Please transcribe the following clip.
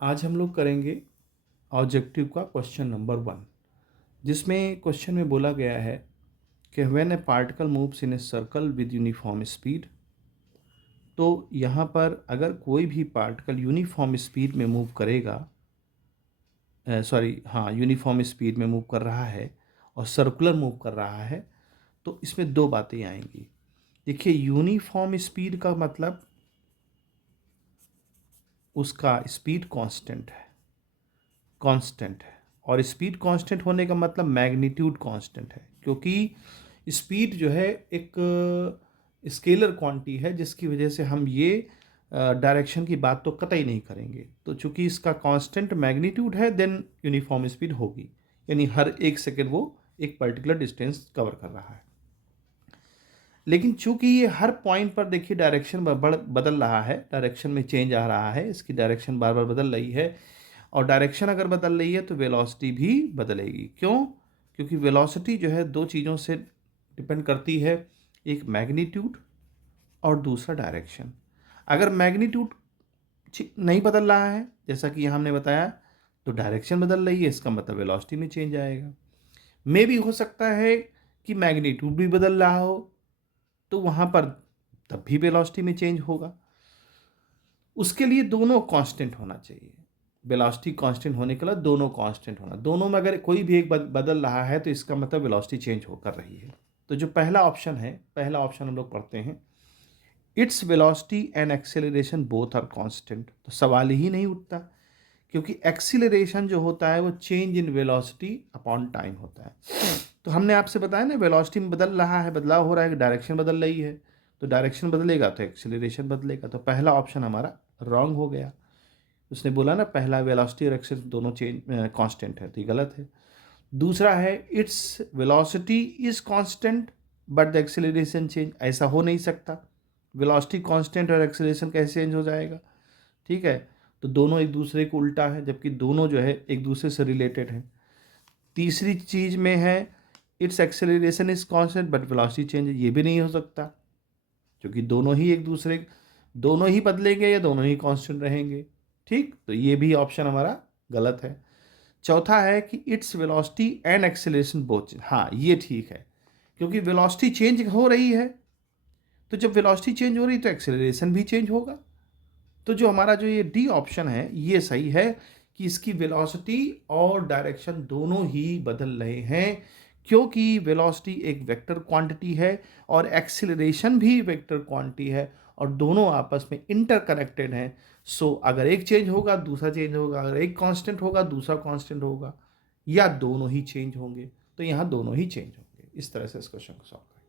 आज हम लोग करेंगे ऑब्जेक्टिव का क्वेश्चन नंबर 1, जिसमें क्वेश्चन में बोला गया है कि when A particle moves in a circle with uniform speed. तो यहाँ पर अगर कोई भी पार्टिकल यूनिफॉर्म स्पीड में मूव करेगा, यूनिफॉर्म स्पीड में मूव कर रहा है और सर्कुलर मूव कर रहा है, तो इसमें दो बातें आएंगी। देखिए, यूनिफॉर्म स्पीड का मतलब उसका स्पीड कांस्टेंट है और स्पीड कांस्टेंट होने का मतलब मैग्नीट्यूड कांस्टेंट है, क्योंकि स्पीड जो है एक स्केलर क्वांटिटी है, जिसकी वजह से हम ये डायरेक्शन की बात तो कतई नहीं करेंगे। तो चूंकि इसका कांस्टेंट मैग्नीट्यूड है, देन यूनिफॉर्म स्पीड होगी, यानी हर एक सेकेंड वो एक पर्टिकुलर डिस्टेंस कवर कर रहा है। लेकिन चूंकि ये हर पॉइंट पर देखिए डायरेक्शन बदल रहा है, डायरेक्शन में चेंज आ रहा है, इसकी डायरेक्शन बार बार बदल रही है, और डायरेक्शन अगर बदल रही है तो वेलोसिटी भी बदलेगी। क्यों? क्योंकि वेलोसिटी जो है दो चीज़ों से डिपेंड करती है, एक मैग्नीट्यूड और दूसरा डायरेक्शन। अगर मैग्नीट्यूड नहीं बदल रहा है, जैसा कि हमने बताया, तो डायरेक्शन बदल रही है, इसका मतलब वेलोसिटी में चेंज आएगा। मे भी हो सकता है कि मैग्नीट्यूड भी बदल रहा हो, तो वहाँ पर तब भी वेलोसिटी में चेंज होगा। उसके लिए दोनों कांस्टेंट होना चाहिए। वेलोसिटी कांस्टेंट होने के लिए दोनों कांस्टेंट होना, दोनों में अगर कोई भी एक बदल रहा है तो इसका मतलब वेलोसिटी चेंज हो कर रही है। तो जो पहला ऑप्शन है, पहला ऑप्शन हम लोग पढ़ते हैं, it's velocity and acceleration both are constant. तो सवाल ही नहीं उठता, क्योंकि एक्सीलरेशन जो होता है वो change in velocity upon time होता है। तो हमने आपसे बताया ना, वेलोसिटी में बदल रहा है, बदलाव हो रहा है, डायरेक्शन बदल रही है, तो डायरेक्शन बदलेगा तो एक्सीलरेशन बदलेगा। तो पहला ऑप्शन हमारा रॉन्ग हो गया। उसने बोला ना, पहला वेलोसिटी और एक्सेलरेशन दोनों चेंज कांस्टेंट है, तो ये गलत है। दूसरा है, its velocity is constant but the acceleration change. ऐसा हो नहीं सकता, वेलोसिटी कांस्टेंट और एक्सीलरेशन कैसे चेंज हो जाएगा? ठीक है, तो दोनों एक दूसरे को उल्टा है, जबकि दोनों जो है एक दूसरे से रिलेटेड है। तीसरी चीज में है, it's acceleration is constant but velocity change, ये भी नहीं हो सकता, क्योंकि दोनों ही बदलेंगे या दोनों ही कांस्टेंट रहेंगे। ठीक, तो ये भी ऑप्शन हमारा गलत है। चौथा है कि it's velocity and acceleration both. हाँ, ये ठीक है, क्योंकि वेलोसिटी चेंज हो रही है, तो जब वेलोसिटी चेंज हो रही है तो एक्सेलरेशन भी चेंज होगा। तो जो हमारा जो ये डी ऑप्शन है ये सही है, कि इसकी वेलोसिटी और डायरेक्शन दोनों ही बदल रहे हैं, क्योंकि वेलोसिटी एक वेक्टर क्वांटिटी है और एक्सीलरेशन भी वेक्टर क्वांटिटी है, और दोनों आपस में इंटरकनेक्टेड हैं। सो अगर एक चेंज होगा दूसरा चेंज होगा, अगर एक कांस्टेंट होगा दूसरा कांस्टेंट होगा, या दोनों ही चेंज होंगे, तो यहाँ दोनों ही चेंज होंगे। इस तरह से इस क्वेश्चन को सॉल्व करें।